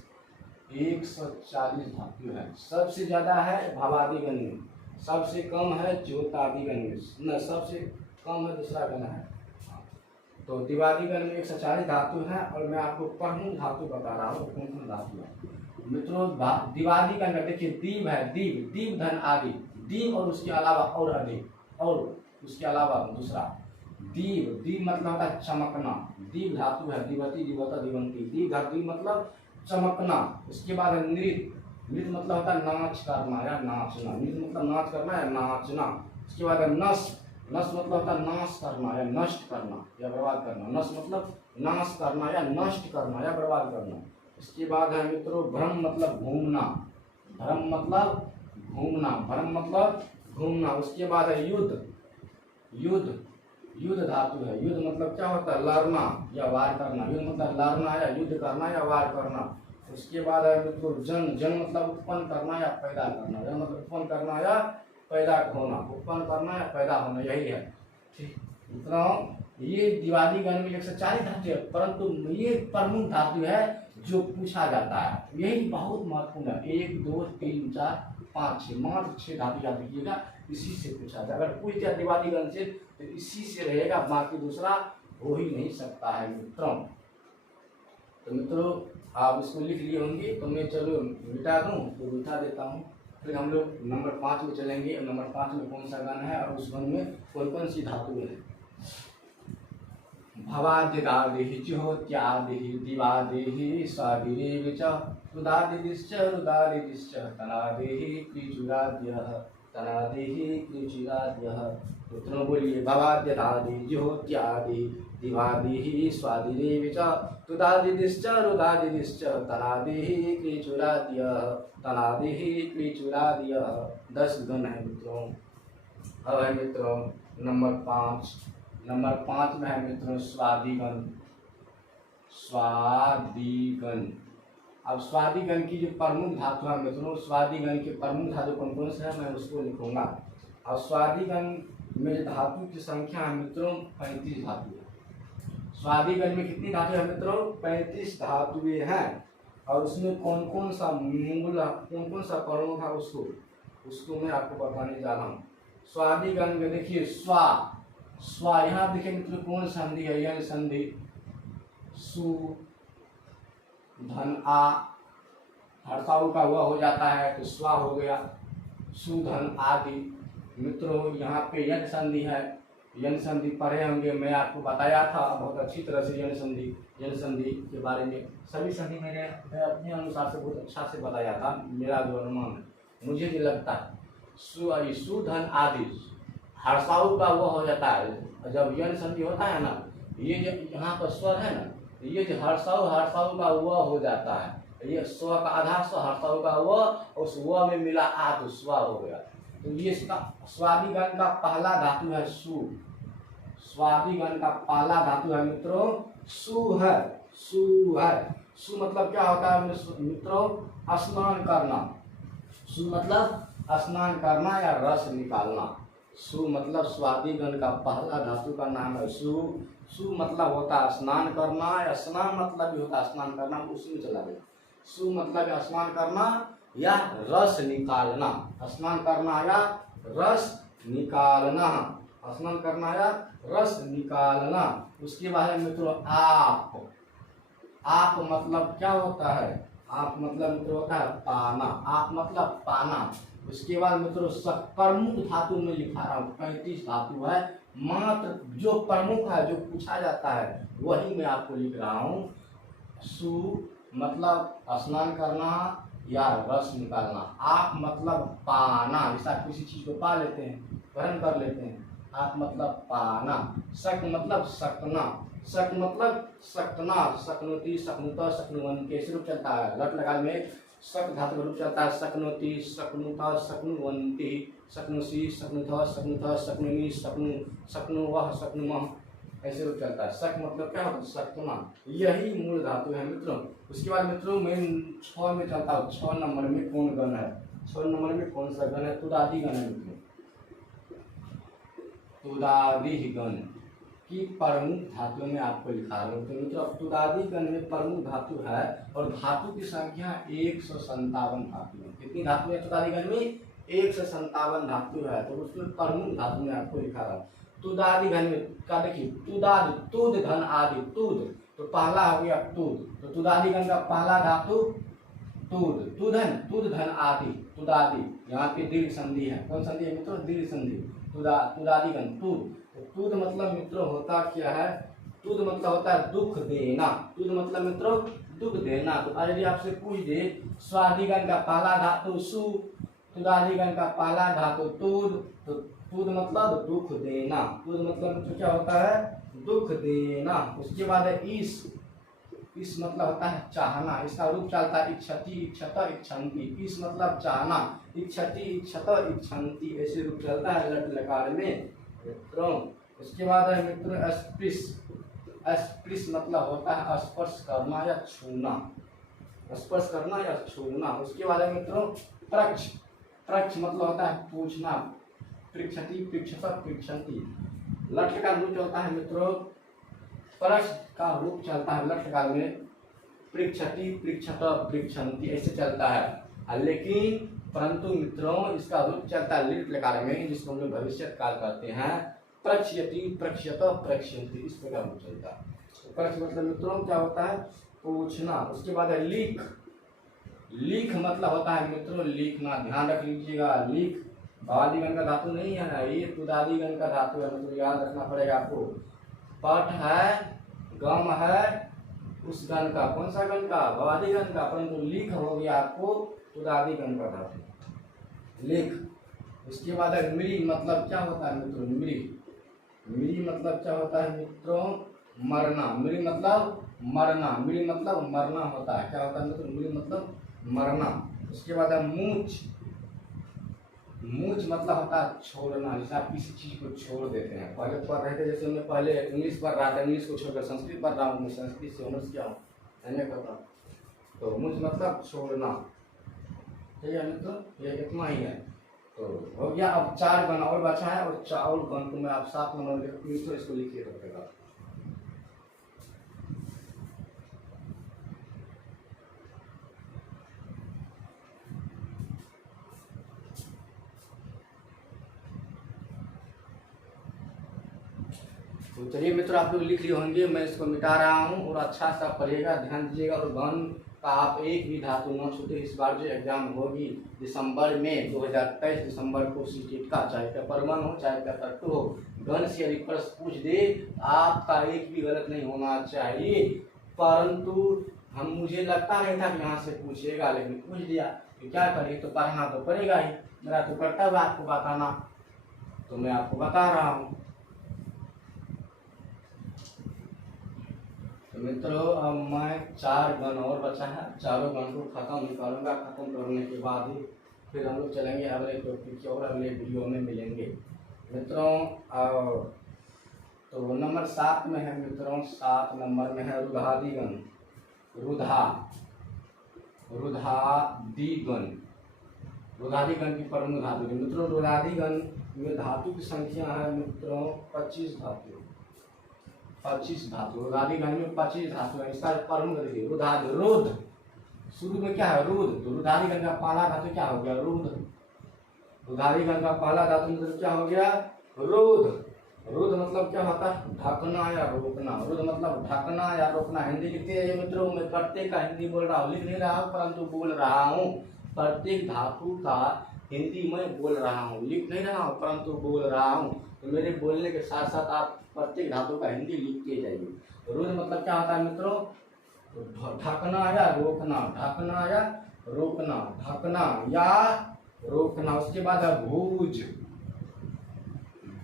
धातु है। सबसे ज्यादा है भवादी गण में, सबसे कम है ज्योतादि गण में, न सबसे कम है दूसरा गण है। तो दिवादी गण में 140 धातु है और मैं आपको प्रमुख धातु बता रहा हूँ कौन कौन धातु है मित्रों। दिवादी गण में देखिए दीव है, दीव धन आदि, दीव और उसके अलावा और अधिक, और उसके अलावा दूसरा दीव मतलब होता है चमकना। दीव धातु है, दिवती दिवता दिवंती। दीव धातु मतलब चमकना। उसके बाद नृत्य मतलब होता है नाच करना या नाचना। नृत्य मतलब नाच करना या नाचना। उसके बाद नस मतलब होता है नाश करना या नष्ट करना या बर्बाद करना। नस मतलब नाश करना या नष्ट करना या बर्बाद करना। इसके बाद है मित्रों भ्रम मतलब घूमना। भ्रम मतलब घूमना। उसके बाद है युद्ध धातु है। युद्ध मतलब क्या होता है, लड़ना या वार करना। युद्ध मतलब लड़ना या युद्ध करना या वार करना। उसके बाद है मित्रों जन मतलब उत्पन्न करना या पैदा करना। जन मतलब उत्पन्न करना या पैदा होना, उत्पन्न करना या पैदा होना, यही है। ठीक मित्रों, ये दिवादी गण में 140 धातु है, परंतु ये प्रमुख धातु है जो पूछा जाता है। यही बहुत महत्वपूर्ण है। 1 2 3 4 5 6 मात्र 6 धातु याद रखिएगा, इसी से पूछा जाए। अगर पूछ दिया दिवादी गण से तो इसी से रहेगा, बाकी दूसरा हो ही नहीं सकता है मित्रों। तो मित्रों आप इसको लिख लिए होंगे, तो मैं चलो मिटा दूं तो मिटा देता हूँ। फिर हम लोग नंबर 5 में चलेंगे। नंबर 5 में कौन सा गण है और उस गण में कौन कौन सी धातुएं हैं। भवाद्यदादिः ज्योत्यादिः दिवादिः स्वादिरेव च रुदादिदिश्च तनादिः क्रिचुराद्यः। पुत्रों बोलिए, भवाद्यदादिः ज्योत्यादिः दिवादिः स्वादिरेव च रुदादिदिश्च तनादिः क्रिचुराद्यः। 10 गण है मित्रों। अब है मित्रों नंबर 5 में है मित्रों स्वादिगण। अब स्वादिगण की जो प्रमुख धातु है मित्रों, स्वादिगण के प्रमुख धातु कौन कौन से है मैं उसको लिखूंगा। और स्वादिगण में धातु की संख्या है मित्रों 35 धातु है। स्वादिगण में कितनी धातु है मित्रों, 35 धातुएं हैं। और उसमें कौन कौन सा प्रमुख है उसको मैं आपको बताने जा रहा हूँ। स्वादिगण में देखिए स्वा यहाँ देखिए मित्रों कौन संधि है, यह संधि सु धन आ हर्षाऊ का हुआ हो जाता है तो स्वा हो गया। सुधन आदि। मित्रों यहाँ पे यन संधि है, यन संधि पढ़े होंगे, मैं आपको बताया था बहुत अच्छी तरह से यन संधि के बारे में। सभी संधि मैं अपने अनुसार से बहुत अच्छा से बताया था, मेरा जो अनुमान है, मुझे भी लगता है। सुधन आदि हर्षाऊ का वो हो जाता है जब यन संधि होता है ना, ये जो यहाँ पर स्वर है ना, ये जो हर्षाऊ का वो हो जाता है, ये स्व का आधा स्व हर्षाऊ का वो, उस वो में मिला आ तो स्व हो गया। तो ये इसका स्वादिगण का पहला धातु है सु, स्वादिगण का पहला धातु है मित्रों सु है, सु है। सु मतलब क्या होता है मित्रों? स्नान करना। सु मतलब स्नान करना या रस निकालना। सु मतलब स्वादिगण का पहला धातु का नाम है सु। सु मतलब होता है स्नान करना, या स्नान मतलब भी होता है स्नान करना, उसी में चला गया। सु मतलब स्नान करना या रस निकालना, स्नान करना या रस निकालना, स्नान करना या रस निकालना। उसके बाद मित्रों आप, आप मतलब क्या होता है? आप मतलब मित्रों होता है पाना, आप मतलब पाना। उसके बाद मित्रों प्रमुख धातु में लिखा रहा हूँ, 35 धातु है, मात्र जो प्रमुख है, जो पूछा जाता है वही मैं आपको लिख रहा हूँ। सु मतलब स्नान करना या रस निकालना। आप मतलब पाना, जैसा किसी चीज को पा लेते हैं, ग्रहण कर लेते हैं, आप मतलब पाना। शक मतलब सकना, शक मतलब सकना, सकनोति सकनुता सकनुवन कैसे रूप चलता है? लट लगा में शक धातु रूप चलता है, सकनोति सकनुता सकनुवंती, सकनुषी सकनुथा सकनुथा सकनुनी सकनु सकनुवह सकनुमह, ऐसे रूप चलता है। शक मतलब क्या होता है? सकना, यही मूल धातु है मित्रों। उसके बाद मित्रों मैं 6 में चलता हूँ। 6 नंबर में कौन गण है? 6 नंबर में कौन सा गण है? तुदादि गण है मित्रों। तुदादि गण की प्रमुख धातु में आपको लिखा रहा हूँ। तो मित्रों तुदादि गण में प्रमुख धातु है और धातु की संख्या 157 धातु है। कितनी धातु है तुदादि गण में? 157 धातु है। तो उसमें प्रमुख धातु में आपको लिखा रहा हूँ। तुदादि गण में का देखिए, तुदादि तुद धन आदि, तुद तो पहला हो गया तुद, तो तुदादि गण का पहला धातु तुद, तुद धन आदि, तुदादि। यहाँ पे दीर्घ संधि है, कौन संधि है मित्रों? दीर्घ संधि। तुदादि गण तुद, तो तुद मतलब मित्रों होता क्या है? तुद मतलब होता है दुख देना, तुद मतलब मित्रों दुख देना। तो यदि आपसे पूछ दे स्वादिगण का पहला धातु सु, तुदादिगण का पहला धातु तुद, तो तुद मतलब दुख देना, तुद मतलब मित्रों क्या होता है? दुख देना। उसके बाद है इस मतलब होता है चाहना, इसका रूप चलता है इच्छति इच्छत इच्छन्ति। इस मतलब चाहना, इच्छति इच्छत इच्छन्ति, ऐसे रूप चलता है लट लकार में मित्रों। उसके बाद है मित्रों स्पृश, स्पृश मतलब होता है स्पर्श करना या छूना, स्पर्श करना या छूना। उसके बाद है मित्रों प्रक्ष, प्रक्ष मतलब होता है पूछना, पृक्षति पृक्षत पृक्षन्ति। लट का रूप चलता है मित्रों, प्रक्ष का रूप चलता है लट काल में पृक्षति पृक्षत पृक्षन्ति, ऐसे चलता है। लेकिन परंतु मित्रों इसका रूप चलता है लिट लकार में, जिसको हम लोग भविष्य काल कहते हैं, प्रक्ष्यति प्रक्ष्यत प्रक्ष्यन्ति, इस प्रकार रूप चलता है। तो प्रक्ष मतलब मित्रों क्या होता है? पूछना। उसके बाद है लिख, लिख मतलब होता है मित्रों लिखना, ध्यान रख लीजिएगा। लिख भवादिगण का धातु नहीं है ना, ये तुदादिगण का धातु है, मतलब याद रखना पड़ेगा आपको। पठ है, गम है, उस गण का, कौन सा गण का? भवादिगण का, परंतु लिख हो गया आपको तुदादिगण का धातु, लिख। उसके बाद है मृ, मतलब क्या होता है मित्रों? मृ मतलब क्या होता है मित्रों? मरना। मृ मतलब मरना, मृ मतलब मरना होता है। क्या होता है मित्रों? मृ मतलब मरना। उसके बाद है मूछ, मूछ मतलब होता है छोड़ना, जैसे आप किसी चीज को छोड़ देते हैं। पहले पढ़ रहे थे, जैसे मैं पहले इंग्लिश पढ़ रहा था, इंग्लिश को छोड़कर संस्कृत पढ़ रहा हूँ, मैं संस्कृत से ऑनर्स किया हूँ, नहीं पता। तो मूछ मतलब छोड़ना, ठीक है मित्रों, ये इतना ही है। तो हो गया। अब 4 गण और बचा है, और 4 गण को मैं आप 7 नंबर इसको लिखिए रखेगा। तो चलिए मित्रों आप लोग लिख लिए होंगे, मैं इसको मिटा रहा हूँ, और अच्छा सा पढ़िएगा, ध्यान दीजिएगा। और गण का आप एक भी धातु न छूटे। इस बार जो एग्जाम होगी दिसंबर में 2023 दिसंबर को सीटेट का, चाहे पेपर 1 हो चाहे पेपर 2 हो, गण से यदि प्रश्न पूछ दे आपका एक भी गलत नहीं होना चाहिए। परंतु मुझे लगता नहीं था कि यहाँ से पूछेगा, लेकिन पूछ दिया तो क्या करें, तो पढ़ना तो पड़ेगा ही, मेरा तो कर्तव्य आपको बताना, तो मैं आपको बता रहा हूँ। तो मित्रों अब मैं 4 गण और बचा है, चारों गण को खत्म करूँगा। खत्म करने के बाद ही फिर हम लोग चलेंगे अगले टॉपिक की और अगले वीडियो में मिलेंगे मित्रों। तो नंबर 7 में है मित्रों, 7 नंबर में है रुधादिगण। रुधादिगण, रुधादिगण की प्रमुख धातु मित्रों। रुधादिगण में धातु की संख्या है मित्रों 25 धातु। 25 धातु, रुधादिगण में 25 धातु है। इसका प्रमुख देखिए रुधादि, रुध शुरू में क्या है रुध, तो रुधादिगण का पहला धातु क्या हो गया रुध। रुधादिगण का पहला धातु मतलब क्या हो गया रुध। रुध मतलब क्या होता है ढकना या रोकना। रुध मतलब ढकना या रोकना। हिंदी लिखते हैं मित्रों, मैं प्रत्येक का हिंदी बोल रहा हूँ, लिख नहीं रहा हूँ परंतु बोल रहा हूँ। प्रत्येक धातु का हिंदी में बोल रहा हूँ, लिख नहीं रहा हूँ परंतु बोल रहा हूँ। तो मेरे बोलने के साथ साथ आप प्रत्येक धातु का हिंदी लिखते जाइए। रुध मतलब क्या होता है मित्रों ढकना या रोकना, ढकना या रोकना, ढकना या रोकना। उसके बाद है भूज।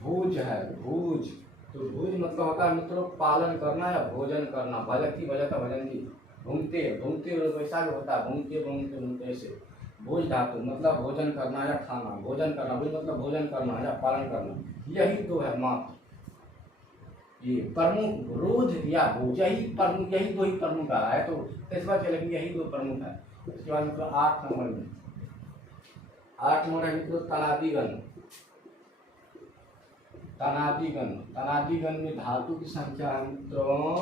भूज है भूज, तो भूज मतलब होता है मित्रों पालन करना या भोजन करना। भजती भजता भजंती, घूमते घूमते वैसा भी होता है घूमते घूमते घूमते से। भोज धातु मतलब भोजन करना या खाना, भोजन करना। भोज मतलब भोजन करना या पालन करना। यही दो है मात्र, ये प्रमुख रुध या भोज, यही प्रमुख, यही दो ही प्रमुख आ रहा है। तो इस बार चलेंगे यही दो प्रमुख है। उसके बाद मित्रों 8 नंबर में, 8 नंबर है मित्रों तनादिगण। तनादिगण, तनादिगण में धातु की संख्या है मित्रों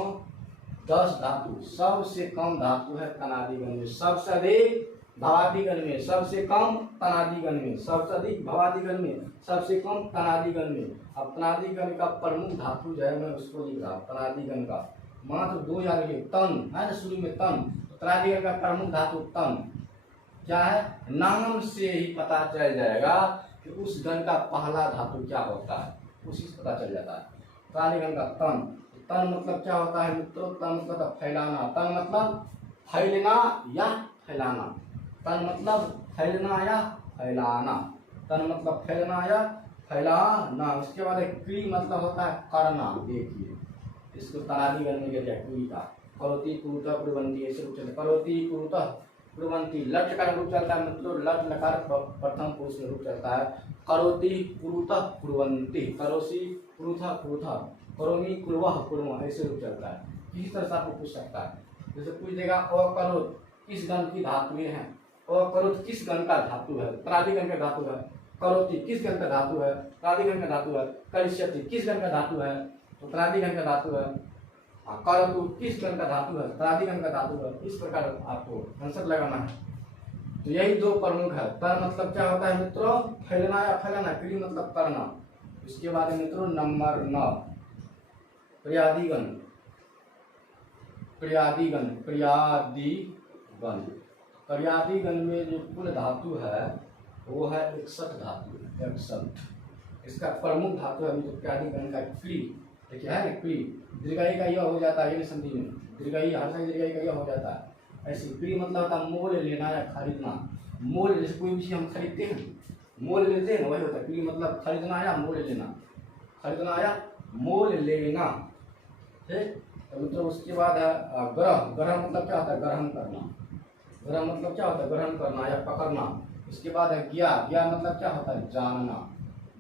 10 धातु। सबसे कम धातु है तनादिगण में, सबसे अधिक भवादिगण में, सबसे कम तनादिगण में, सबसे अधिक भवादिगण में, सबसे कम तनादिगण में। अब तनादिगण का प्रमुख धातु जो है मैं उसको लिख रहा हूँ। तनादिगण का मात्र 2 याद रखिए, तन है ना शुरू में तन। तनादिगण का प्रमुख धातु तन क्या है, नाम से ही पता चल जाएगा कि उस गण का पहला धातु क्या होता है, उसी से पता चल जाता है। तनादिगण का तन, तन मतलब क्या होता है मित्रों, तन मतलब फैलाना। तन मतलब फैलना या फैलाना, तन मतलब फैलना या फैलाना, तन मतलब फैलना या फैलाना। उसके बाद क्री मतलब होता है करना। देखिए इसको तनादिगण में लिया क्री का, करोति कुरुतः कुर्वन्ति ऐसे रूप चलता है। करोति कुरुतः कुर्वन्ति लट का रूप चलता है मित्रों, लट लकार प्रथम पुरुष में रूप चलता है। करोति कुरुतः कुर्वन्ति, करोसि कुरुतः कुरुतः, करोमि कुर्वः कुर्मः ऐसे रूप चलता है। किसी तरह से आपको पूछ सकता है। जैसे पूछ देगा अकरोत किस गण की धातुएं हैं, अकरोत किस गण का धातु है, तनादिगण का धातु है। करोति किस गण का धातु है, तनादिगण का धातु है। करिष्यति किस गण का धातु है, तो तनादिगण का धातु है। करतु किस गण का धातु है, तनादिगण का धातु है। इस प्रकार आपको आंसर लगाना है। तो यही दो प्रमुख है। तर मतलब क्या होता है मित्रों फैलना या फैलाना, क्री मतलब करना। इसके बाद मित्रों नंबर 9 क्रियादिगण। क्रियादिगण, क्रियादिगण, क्रियादिगण में जो कुल धातु है वो है 61 धातु, 61। इसका प्रमुख धातु है मित्रों क्रियादिगण का क्री। देखिए है ना क्री, दीर्घाई का यह हो जाता है, ये संधि में दीर्घाई हर संधि दीर्घाई का यह हो जाता है। ऐसी क्री मतलब होता है मोल लेना या खरीदना। मोल जैसे कोई भी चीज हम खरीदते हैं मोल लेते हैं, वही होता है क्री मतलब खरीदना या मोल लेना, खरीदना या मोल लेना। ठीक, तो मित्रों उसके बाद है ग्रह। ग्रह मतलब क्या होता है ग्रहण करना। ग्रह मतलब क्या होता है ग्रहण करना या पकड़ना। उसके बाद है ज्ञा। ज्ञा मतलब क्या होता है जानना।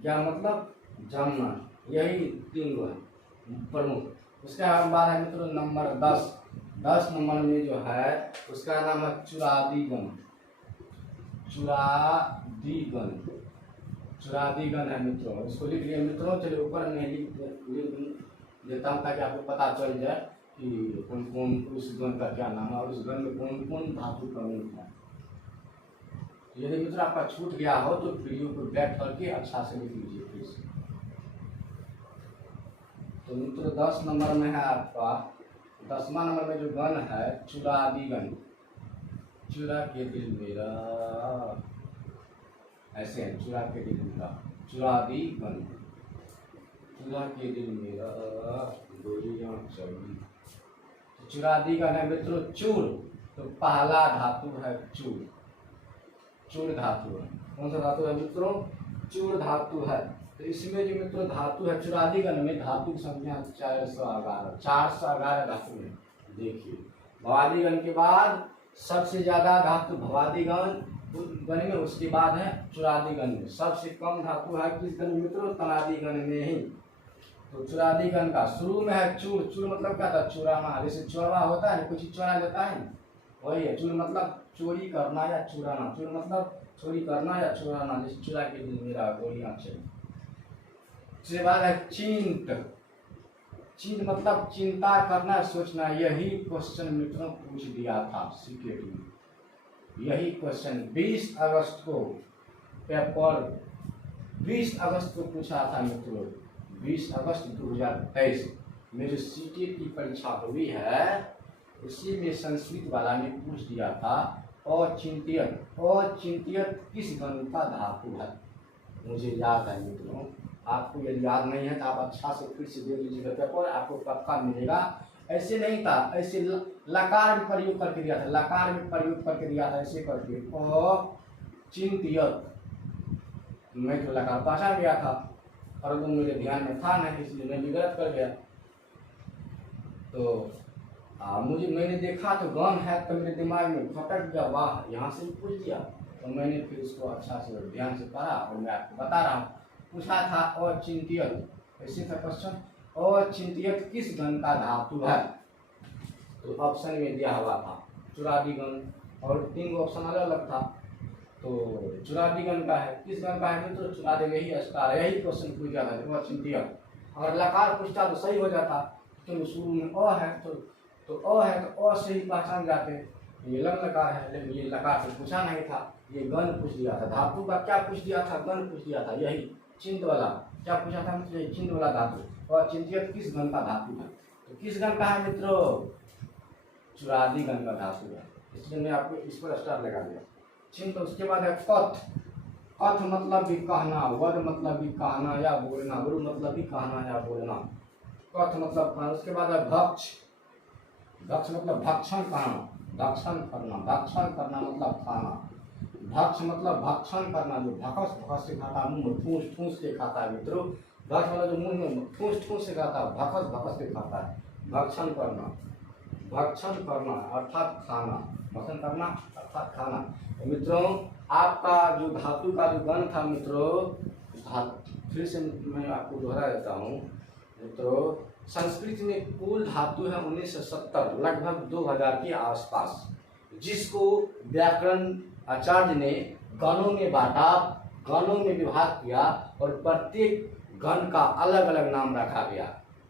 ज्ञा मतलब जानना। यही 3 गो है प्रमुख। उसके बाद है मित्रों नंबर 10। 10 नंबर में जो है उसका नाम है चुरादिगण। चुरादिगण, चुरादिगण है मित्रों। इसको लिख लिया मित्रों, चलिए ऊपर में लिख देता हूँ ताकि आपको पता चल जाए कि कौन कौन उस गण का क्या नाम है और उस गण में कौन कौन धातु प्रमुख है। यदि मित्रों आपका छूट गया हो तो वीडियो को बैक करके अच्छा से लिख लीजिए फिर से। तो मित्रों 10 नंबर में है आपका, 10वां नंबर में जो गण है चुरादिगण। चुरा के दिल मेरा, ऐसे है, चुरा के दिल मेरा, चुरा दी गन, चुरा के दिल मेरा गोलियां चली। तो चुरा दी गन है मित्रों चूर, तो पहला धातु है चूर, चूर धातु है। कौन सा धातु है मित्रों? चूर धातु है। तो इसमें जो मित्रों धातु है चुरादीगण में धातु की संख्या 411, 411 धातु है। देखिए भवादीगण के बाद सबसे ज्यादा धातु भवादीगण गण में, उसके बाद है चुरादीगण में। सबसे कम धातु है किस गण में मित्रों? तनादीगण में ही। तो चुरादीगण का शुरू में है चूर, चूर मतलब क्या था? चुराना, जैसे चोरवा होता है, कुछ चोरा लेता है, वही है चूर मतलब चोरी करना या चुराना। चूर मतलब चोरी करना या चुराना, जैसे चुरा के दिल मेरा गोलियां चली। उसके बाद है चिंत, चिंत मतलब चिंता करना, सोचना। यही क्वेश्चन मित्रों पूछ दिया था सीक्रेट में, यही क्वेश्चन 20 अगस्त को पेपर 20 अगस्त को पूछा था मित्रों, 20 अगस्त 2023 मेरी सीटेट की परीक्षा हुई है, उसी में संस्कृत वाला ने पूछ दिया था अचिंत्यत, अचिंत्यत किस गण का धातु है? मुझे याद है मित्रों, आपको यदि याद नहीं है तो आप अच्छा से फिर से देख लीजिएगा पेपर, आपको पक्का मिलेगा। ऐसे नहीं था, ऐसे लकार में प्रयोग करके दिया था, लकार में प्रयोग करके दिया था, ऐसे करके अचिंत्यत। मैं तो लकार पहचान गया था, परंतु मेरे ध्यान में था नहीं, इसलिए मैं भी गलत कर गया। तो मुझे मैंने देखा तो गन है, तो मेरे दिमाग में खटक गया, वाह यहाँ से भी पूछ दिया। तो मैंने फिर इसको अच्छा से ध्यान से पढ़ा और मैं आपको बता रहा हूँ। पूछा था अचिंत्यत, ऐसे था क्वेश्चन, अचिंत्यत किस गण का धातु है? तो ऑप्शन में दिया हुआ था चुरादीगण, और 3 ऑप्शन अलग अलग था। तो चुरादीगण का है, किस गण का है तो चुरादी में ही स्टार, यही क्वेश्चन पूछ गया था अचिंत्यत। अगर लकार पूछता तो सही हो जाता, तो शुरू में अ है तो अ है तो अ से ही पहचान जाते। ये लंग लकार है, लेकिन ये लकार से पूछा नहीं था, ये गण पूछ दिया था। धातु का क्या पूछ दिया था? गण पूछ दिया था। यही चिंत वाला क्या पूछा था मित्रों? चिंत वाला धातु। और चिंतियत किस गण का धातु है? तो किस गण का है मित्रों? चुरादी गण का धातु है, इसलिए मैं आपको इस पर स्टार लगा दिया चिंत। उसके बाद है कथ, कथ मतलब भी कहना, वद मतलब भी कहना या बोलना, गुरु मतलब भी कहना या बोलना, कथ मतलब कहना। उसके बाद है भक्ष, भक्ष मतलब भक्षण करना, भक्षण करना, भक्षण करना मतलब खाना। भक्ष मतलब भक्षण करना, जो भक्स भक्स से खाता, मुंह में ठूस ठूस के खाता है मित्रों। भक्ष मतलब जो मुंह में ठूस ठूस से खाता है, भक्स भक्स के खाता है। भक्षण करना, भक्षण करना अर्थात खाना, भक्षण करना अर्थात खाना। तो मित्रों आपका जो धातु का जो गण था मित्रों, फिर से मैं आपको दोहरा देता हूँ मित्रों। संस्कृत में कुल धातु है 1970, लगभग 2000 के आसपास, जिसको व्याकरण आचार्य ने गणों में बांटा, गणों में विभाग किया और प्रत्येक गण का अलग अलग नाम रखा गया।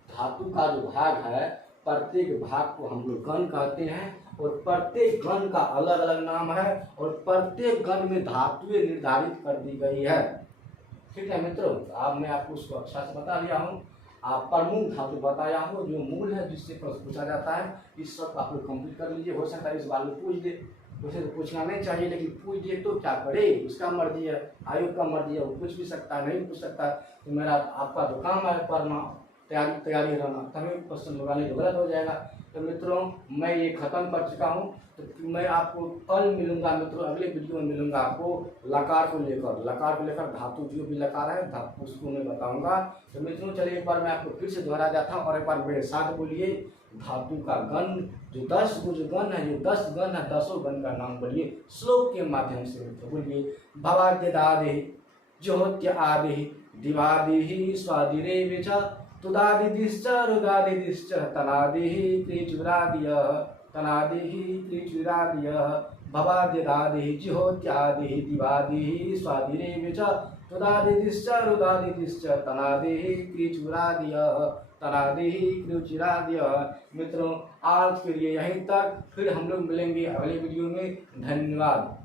धातु का जो भाग है, प्रत्येक भाग को हम लोग गण कहते हैं और प्रत्येक गण का अलग अलग नाम है और प्रत्येक गण में धातुएं निर्धारित कर दी गई है। ठीक है मित्रों, अब मैं आपको उसको अच्छा से बता दिया हूँ। आप प्रमुख धातु बताया हूँ जो मूल है, जिससे प्रश्न पूछा जाता है। इस सब आप लोग कंप्लीट कर लीजिए, हो सकता है इस बार में पूछ दे, उसे तो पूछना नहीं चाहिए, लेकिन पूछ दिए तो क्या करे, उसका मर्जी है, आयोग का मर्जी है, वो पूछ भी सकता है, नहीं पूछ सकता। तो मेरा आपका तो काम है पढ़ना, तैयारी रहना, तभी क्वेश्चन लगाने जो गलत हो जाएगा। तो मित्रों मैं ये खत्म कर चुका हूँ, तो मैं आपको कल मिलूंगा मित्रों, अगले वीडियो में मिलूंगा आपको लकार को लेकर धातु जो भी लकार है धातु उसको मैं बताऊंगा। तो मित्रों चलिए एक बार मैं आपको फिर से दोहरा जाता हूँ और एक बार मेरे साथ बोलिए। धातु का गण जो 10 जो गण है, जो 10 गण है, 10 गण का नाम बोलिए श्लोक के माध्यम से मित्रों बोलिए। भवाद्यदादे ज्योत्य आदि दिवादि स्वादिरे विच तुदादिश्च रुदादिश्च तनादिः त्रिचुरादयः तनादिः त्रिचुरादयः भवाद्यदादिः ज्योत्यादिः दिवादिः स्वादिरे विच तुदादिश्च रुदादिश्च तनादिः त्रिचुरादयः तनादिः त्रिचुरादयः। मित्रों आज के लिए यहीं तक, फिर हम लोग मिलेंगे अगले वीडियो में। धन्यवाद।